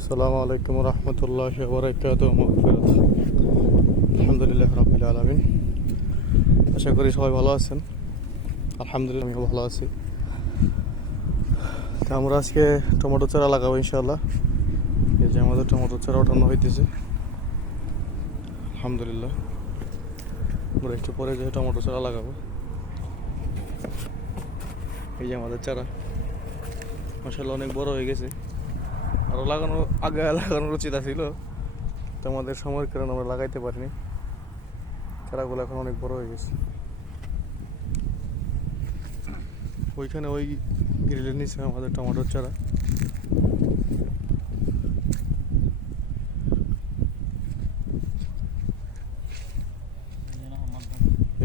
আসসালামু আলাইকুম রহমতুল্লাহ বরকাত আলহামদুলিল্লাহ রবিল আলমিন। আশা করি সবাই ভালো আছেন। আলহামদুলিল্লাহ, আমিও ভালো আছি। তো আমরা আজকে টমেটো চারা লাগাবো ইনশাল্লাহ এই যে আমাদের টমেটো চারা ওঠানো হইতেছে। আলহামদুলিল্লাহ। আমরা একটু পরে যে টমেটো চারা লাগাবো। এই যে আমাদের চারা। মাসাল্লাহ অনেক বড় হয়ে গেছে। আরও লাগানো আগে লাগানোর উচিত ছিল। তো আমাদের সময়ের কারণে আমরা লাগাইতে পারিনি। চারাগুলো এখন অনেক বড় হয়ে গেছে। ওইখানে ওই গ্রিলের নিচে আমাদের টমেটোর চারা।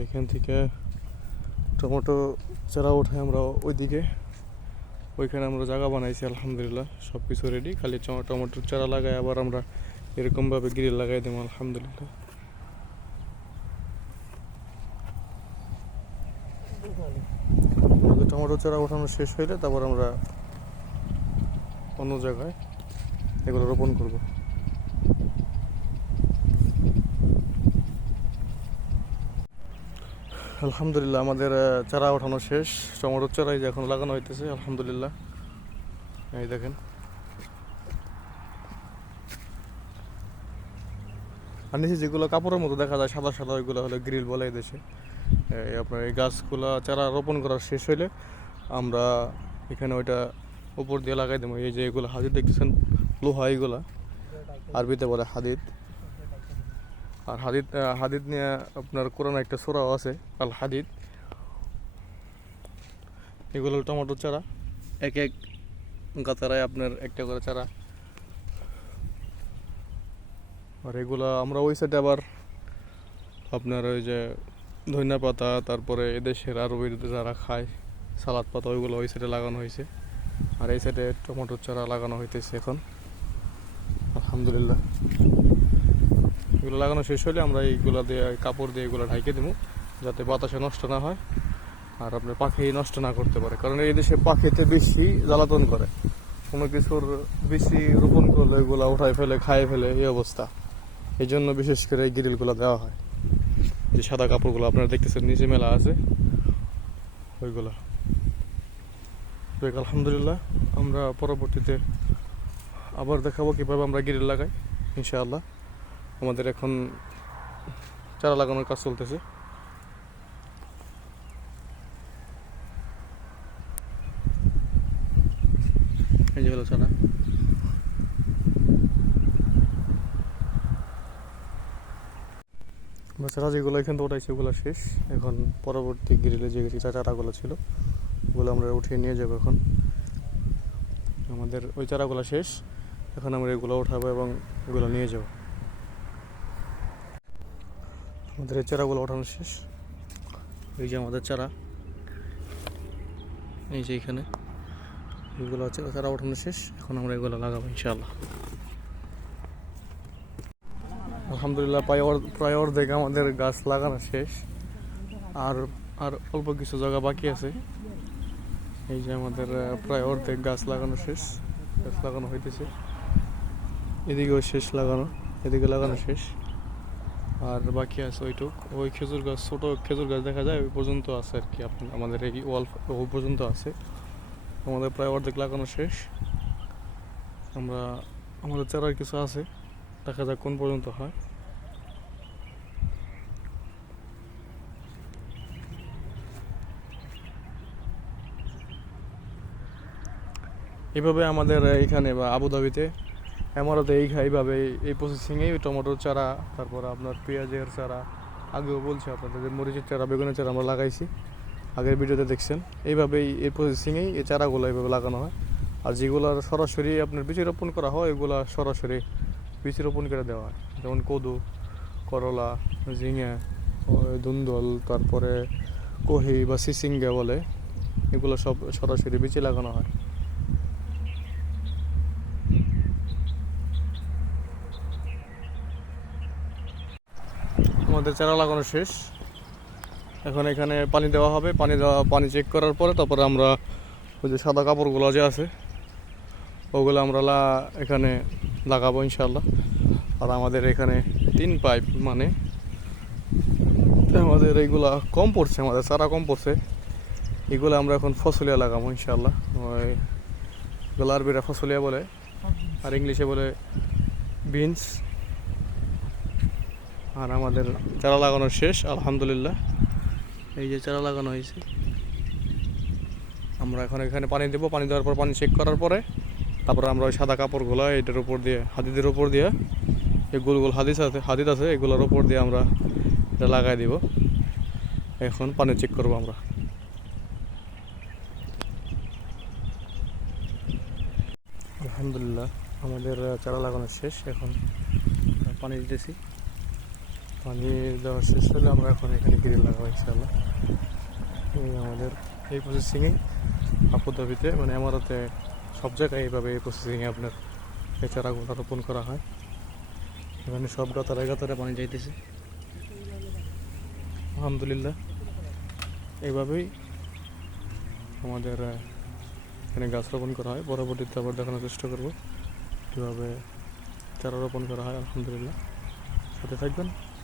এখান থেকে টমেটো চারা উঠে আমরা ওইদিকে। ওইখানে আমরা জায়গা বানাইছি, আলহামদুলিল্লাহ। সব কিছু রেডি খালি টমেটোর চারা লাগাই, আবার আমরা এরকমভাবে গ্রিল লাগাই দেবো, আলহামদুলিল্লাহ। টমেটো চারা ওঠানো শেষ হইলে তারপর আমরা অন্য জায়গায় এগুলো রোপণ করব। আলহামদুলিল্লাহ, আমাদের চারা ওঠানো শেষ। টমেটোর চারাই যে এখন লাগানো হইতেছে, আলহামদুলিল্লাহ। এই দেখেন। আর নিচে যেগুলো কাপড়ের মতো দেখা যায়, সাদা সাদা, ওইগুলো হলো গ্রিল বলে এই দেশে আপনার এই গাছগুলো, চারা রোপণ করা শেষ হইলে আমরা এখানে ওইটা উপর দিয়ে লাগাই দেবো। এই যে এগুলো হাদিদ দেখতেছেন, লোহা এইগুলা আরবিতে বলে হাদিদ। আর হাদিদ হাদিদ নিয়ে আপনার কোরআন একটা সোরাও আছে, আল হাদিদ। এগুলো টমেটোর চারা। এক এক গাতারায় আপনার একটা করে চারা। আর এগুলো আমরা ওই সাইডে আবার আপনার ওই যে ধনিয়া পাতা, তারপরে এদেশের আরবির যারা খায়, সালাদ পাতা, ওইগুলো ওই সাইডে লাগানো হয়েছে। আর এই সাইডে টমেটোর চারা লাগানো হইতেছে এখন। আলহামদুলিল্লাহ। এগুলো লাগানো শেষ হলে আমরা এইগুলো দিয়ে, কাপড় দিয়ে এগুলো ঢাইকে দেবো যাতে বাতাসে নষ্ট না হয় আর আপনার পাখি নষ্ট না করতে পারে। কারণ এই দেশে পাখিতে বেশি জ্বালাতন করে। কোনো কিছুর বেশি রোপণ করলে এগুলো উঠায় ফেলে, খায় ফেলে, এই অবস্থা। এই জন্য বিশেষ করে এই গ্রিলগুলো দেওয়া হয়। যে সাদা কাপড়গুলো আপনারা দেখতেছেন, নিচে মেলা আছে, ওইগুলো। আলহামদুলিল্লাহ, আমরা পরবর্তীতে আবার দেখাবো কীভাবে আমরা গ্রিল লাগাই, ইনশাআল্লাহ। আমাদের এখন চারা লাগানোর কাজ চলতেছে। এই যে হলো চারা। চারা যেগুলো এখান থেকে উঠাইছি, ওগুলো শেষ। এখন পরবর্তী গ্রিলে যে যে চারাগুলো ছিল, ওগুলো আমরা উঠিয়ে নিয়ে যাব এখন। আমাদের ওই চারাগুলো শেষ। এখন আমরা এগুলো উঠাবো এবং এগুলো নিয়ে যাব। আমাদের এই চারাগুলো ওঠানো শেষ। এই যে আমাদের চারা। এই যে এখানে এগুলো আছে চারা ওঠানো শেষ। এখন আমরা এগুলো লাগাবো, ইনশাআল্লাহ। আলহামদুলিল্লাহ, প্রায় প্রায় অর্ধেক আমাদের গাছ লাগানো শেষ। আর আর অল্প কিছু জায়গা বাকি আছে। এই যে আমাদের প্রায় অর্ধেক গাছ লাগানো শেষ। গাছ লাগানো হইতেছে। এদিকেও শেষ লাগানো, এদিকে লাগানো শেষ। আর বাকি আছে ওইটুক। ওই খেজুর গাছ, ছোটো খেজুর গাছ দেখা যায়, ওই পর্যন্ত আছে আর কি আপনি আমাদের এই ওয়াল ওই পর্যন্ত আছে। আমাদের প্রায় অর্ধেক লাগানো শেষ। আমরা আমাদের চারার কিছু আছে। দেখা যাক কোন পর্যন্ত হয়। এইভাবে আমাদের এখানে বা আবুধাবিতে এমারতে এই এইভাবে এই প্রসেসিংয়েই টমেটোর চারা, তারপর আপনার পেঁয়াজের চারা, আগেও বলছি আপনাদের যে মরিচের চারা, বেগুনের চারা আমরা লাগাইছি। আগের ভিডিওতে দেখছেন। এইভাবেই এই প্রসেসিংয়েই এই চারাগুলো এইভাবে লাগানো হয়। আর যেগুলো সরাসরি আপনার বীজ রোপণ করা হয় এগুলো সরাসরি বীজ রোপণ করে দেওয়া হয়। যেমন কদু, করলা, ঝিঙে ধুন্দল তারপরে কহি বা সিসিঙ্গা বলে, এগুলো সব সরাসরি বীজে লাগানো হয়। আমাদের চারা লাগানো শেষ। এখন এখানে পানি দেওয়া হবে। পানি দেওয়া, পানি চেক করার পরে তারপরে আমরা ওই যে সাদা কাপড়গুলো যে আছে, ওগুলো আমরা এখানে লাগাবো ইনশাল্লাহ আর আমাদের এখানে তিন পাইপ মানে আমাদের এইগুলা কম পড়ছে, আমাদের চারা কম পড়ছে। এগুলো আমরা এখন ফসলিয়া লাগাবো ইনশাল্লাহ ওই এগুলো আরবিরা ফসলিয়া বলে, আর ইংলিশে বলে বিনস। আর আমাদের চারা লাগানো শেষ, আলহামদুলিল্লাহ। এই যে চারা লাগানো হয়েছে। আমরা এখন এখানে পানি দেবো, পানি দেওয়ার পর পানি চেক করার পরে তারপরে আমরা ওই সাদা কাপড়গুলো এটার উপর দিয়ে, হাদিদের উপর দিয়ে, এই গোল গোল হাদিস আছে, হাদিদ আছে, এগুলোর উপর দিয়ে আমরা এটা লাগাই দিব। এখন পানি চেক করব আমরা। আলহামদুলিল্লাহ, আমাদের চারা লাগানো শেষ, এখন পানি দিতেছি। পানি দেওয়া শেষ হলে আমরা এখন এখানে গ্রিল লাগাবো ইনশাল্লাহ এই আমাদের এই প্রসেসিংয়ে আবুধাবিতে মানে আমারতে সব জায়গায় এইভাবে এই প্রসেসিংয়ে আপনার এই চারাগুলো রোপণ করা হয়। এখানে সব গাতারে গাতারে পানি যাইতেছে। আলহামদুলিল্লাহ। এইভাবেই আমাদের এখানে গাছ রোপণ করা হয়। পরবর্তীতে আবার দেখানোর চেষ্টা করব কীভাবে চারা রোপণ করা হয়। আলহামদুলিল্লাহ। সাথে থাকবেন।